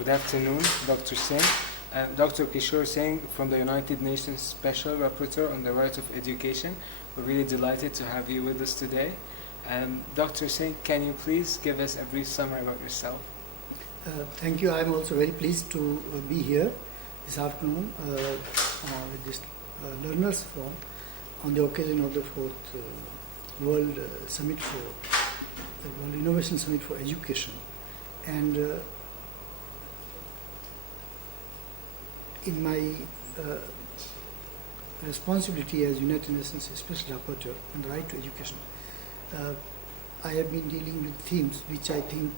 Good afternoon, Dr. Singh. Dr. Kishore Singh from the United Nations Special Rapporteur on the Right of Education. We're really delighted to have you with us today. Dr. Singh, can you please give us a brief summary about yourself? Thank you. I'm also very pleased to be here this afternoon with this Learners Forum on the occasion of the 4th World Summit for World Innovation Summit for Education. And in my responsibility as United Nations Special Rapporteur on the right to education, I have been dealing with themes which I think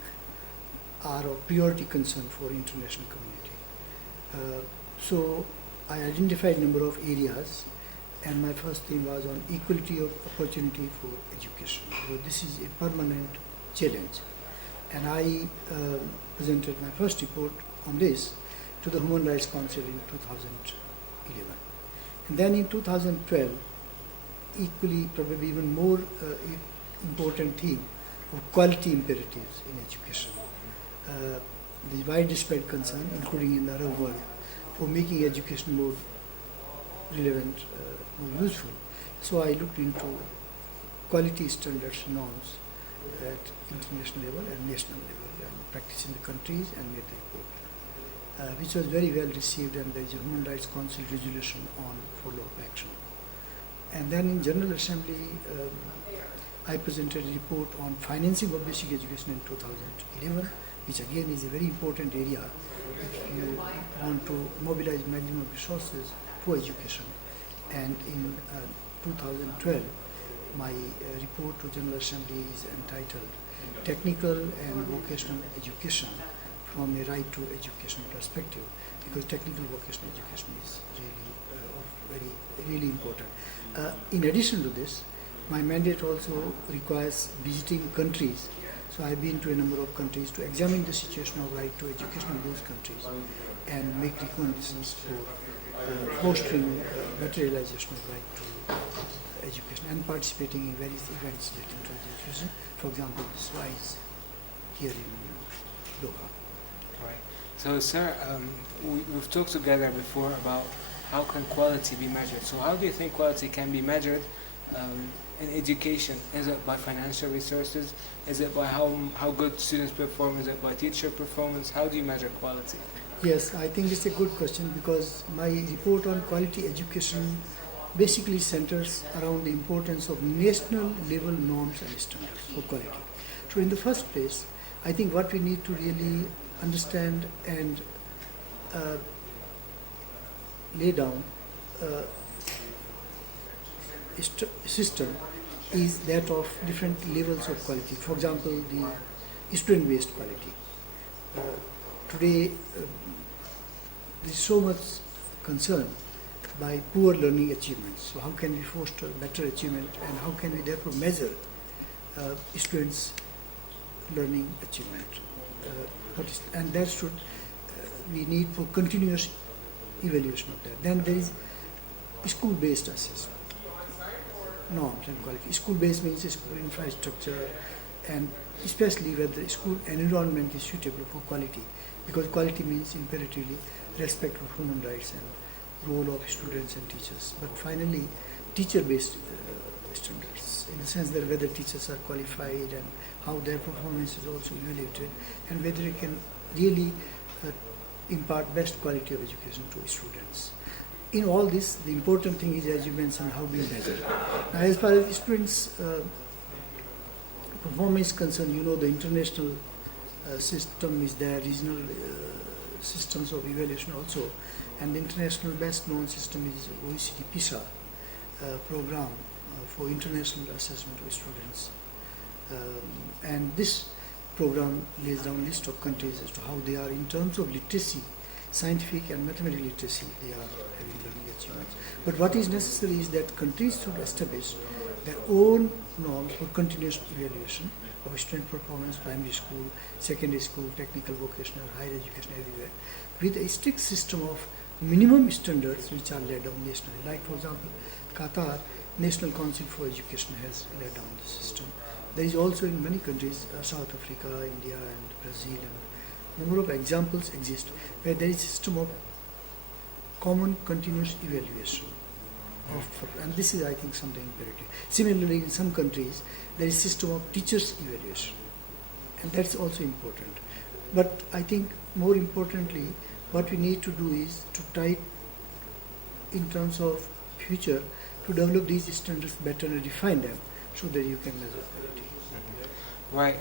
are of priority concern for international community. So I identified a number of areas, and my first theme was on equality of opportunity for education. So this is a permanent challenge, and I presented my first report on this to the Human Rights Council in 2011. And then in 2012, equally, probably even more important theme of quality imperatives in education. The widespread concern, including in the Arab world, for making education more relevant, more useful. So I looked into quality standards norms at international level and national level, and practiced in the countries, and made the report, which was very well received, and there is a Human Rights Council resolution on follow-up action. And then in General Assembly, I presented a report on financing of basic education in 2011, which again is a very important area if you want to mobilize maximum resources for education. And in 2012, my report to General Assembly is entitled Technical and Vocational Education from a Right to Education Perspective, because technical vocational education is really important. In addition to this, my mandate also requires visiting countries. So I've been to a number of countries to examine the situation of right to education in those countries and make recommendations for fostering better realization of right to education, and participating in various events relating to education. For example, this WISE here in Doha. Right. So, sir, we've talked together before about how can quality be measured. So how do you think quality can be measured in education? Is it by financial resources? Is it by how good students perform? Is it by teacher performance? How do you measure quality? Yes, I think it's a good question, because my report on quality education basically centers around the importance of national level norms and standards for quality. So in the first place, I think what we need to really understand and lay down system is that of different levels of quality. For example, the student-based quality. Today, there is so much concern by poor learning achievements. So how can we foster better achievement, and how can we therefore measure students' learning achievement? And that should we need for continuous evaluation of that. Then there is school-based assessment, norms and quality. School-based means school infrastructure, and especially whether the school environment is suitable for quality, because quality means imperatively respect for human rights and role of students and teachers. But finally, teacher-based standards, in the sense that whether teachers are qualified and how their performance is also evaluated, and whether they can really impart best quality of education to students. In all this, the important thing is, as you mentioned, how we measure. Now, as far as students' performance is concerned, you know, the international system is there, regional systems of evaluation also, and the international best known system is OECD PISA program for international assessment of students. And this program lays down a list of countries as to how they are in terms of literacy, scientific and mathematical literacy, they are having learning achievements. But what is necessary is that countries should establish their own norms for continuous evaluation of student performance, primary school, secondary school, technical, vocational, higher education, everywhere, with a strict system of minimum standards which are laid down nationally. Like, for example, Qatar, National Council for Education has laid down the system. There is also in many countries, South Africa, India and Brazil and number of examples exist where there is a system of common continuous evaluation and this is, I think, something imperative. Similarly, in some countries there is a system of teachers evaluation, and that's also important. But I think more importantly, what we need to do is to try, in terms of future, to develop these standards better and refine them so that you can measure quality. Right,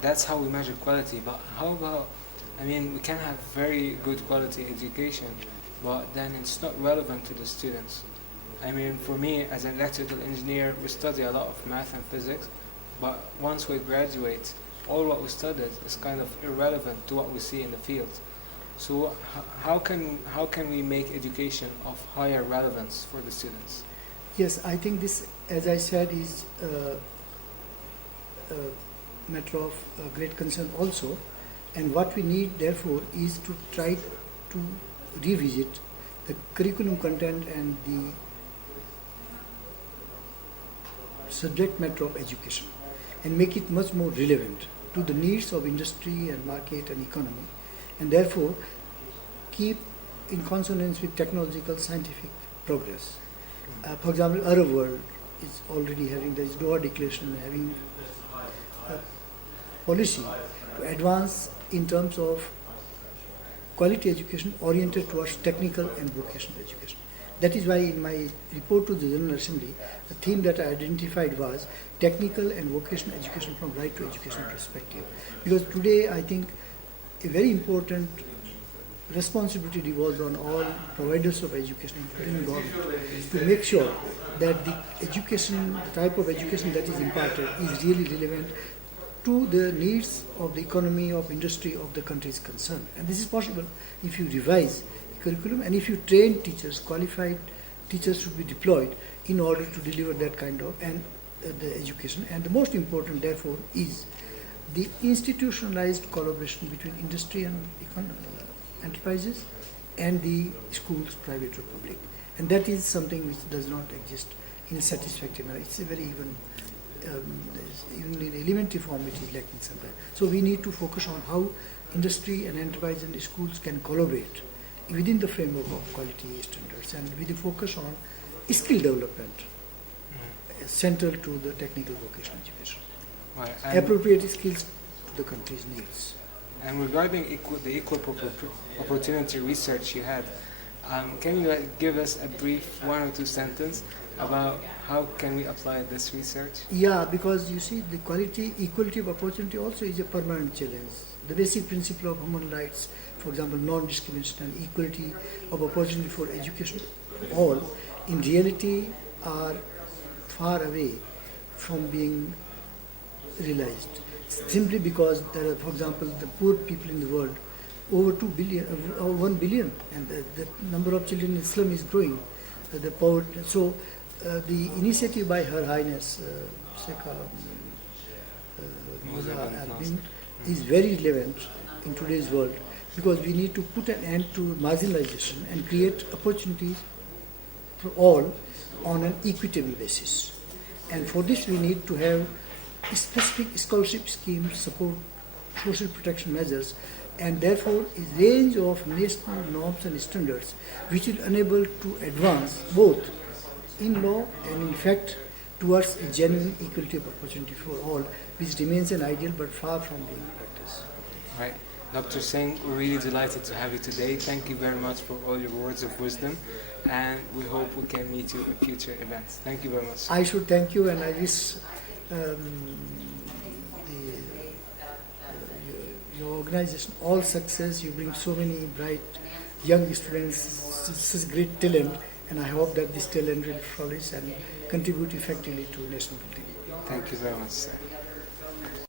that's how we measure quality. But how about, we can have very good quality education, but then it's not relevant to the students. For me, as an electrical engineer, we study a lot of math and physics, but once we graduate, all what we studied is kind of irrelevant to what we see in the field. So how can we make education of higher relevance for the students? Yes, I think this, as I said, is a matter of great concern also. And what we need, therefore, is to try to revisit the curriculum content and the subject matter of education and make it much more relevant to the needs of industry and market and economy, and therefore keep in consonance with technological scientific progress. For example, Arab world is already having, there is Doha Declaration, having a policy to advance in terms of quality education oriented towards technical and vocational education. That is why in my report to the General Assembly, the theme that I identified was technical and vocational education from right to education perspective. Because today I think a very important responsibility revolves on all providers of education, including government, to make sure that the education, the type of education that is imparted is really relevant to the needs of the economy, of industry, of the country is concerned. And this is possible if you revise curriculum, and if you train teachers, qualified teachers should be deployed in order to deliver that kind of the education. And the most important, therefore, is the institutionalized collaboration between industry and enterprises and the schools, private or public. And that is something which does not exist in a satisfactory manner. It's a very even in elementary form it is lacking sometimes. So we need to focus on how industry and enterprise and the schools can collaborate within the framework of quality standards, and with the focus on skill development central to the technical vocational education. Right, appropriate skills to the country's needs. And regarding the equal opportunity research you had, can you give us a brief 1 or 2 sentence about how can we apply this research? Yeah, because you see, the equality of opportunity also is a permanent challenge. The basic principle of human rights, for example, non-discrimination and equality of opportunity for education, all in reality are far away from being realized. Simply because there are, for example, the poor people in the world, over 2 billion, over 1 billion, and the number of children in Islam is growing. The poverty. So the initiative by Her Highness Sheikha Musa Albin is very relevant in today's world, because we need to put an end to marginalization and create opportunities for all on an equitable basis. And for this we need to have specific scholarship schemes, support social protection measures, and therefore a range of national norms and standards which will enable to advance both in law and in fact towards a genuine equality of opportunity for all, which remains an ideal but far from being practiced. Right. Dr. Singh, we're really delighted to have you today. Thank you very much for all your words of wisdom, and we hope we can meet you in future events. Thank you very much. I should thank you, and I wish your organization all success. You bring so many bright young students, such great talent, and I hope that this talent will flourish and contribute effectively to national building. Thank you very much, sir.